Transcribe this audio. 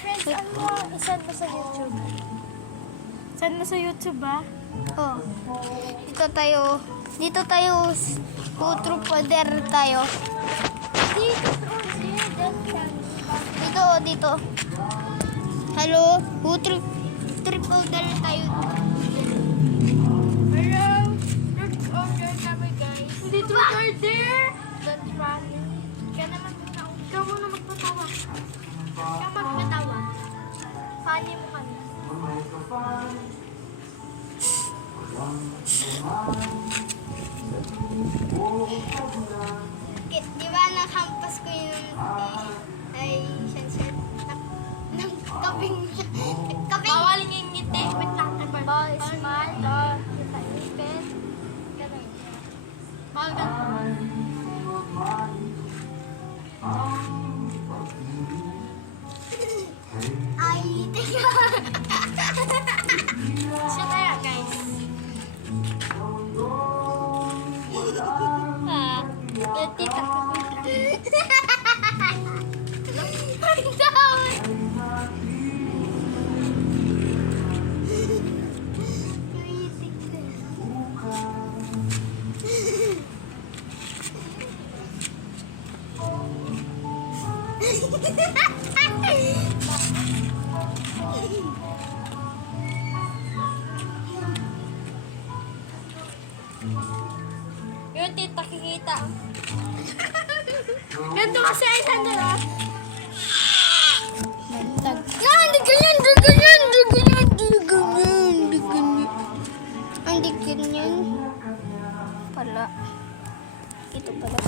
Friends, ano isend mo sa YouTube? Saan mo sa YouTube ba? Oh. Dito tayo, Putro Poder tayo. Dito. Hello, Putro Poder tayo. Hello! Let's order kami, guys. Hindi to order! Don't funny. Kaya naman muna. Ikaw muna magpatawa. Ikaw magpatawa. Funny mo kami. Di ba nakahampas ko yung ay sunset ng kaping Bawal ngingiti. Wait lang. ball smile Kita ipin. Ganun. Bawal ka. ay teka Siya kaya, guys. yung tita ko ang tawad Yung tita, kikita. Ganito kasi ay sandala. Hindi ganyan. Hindi ganyan. Pala. Ito pala.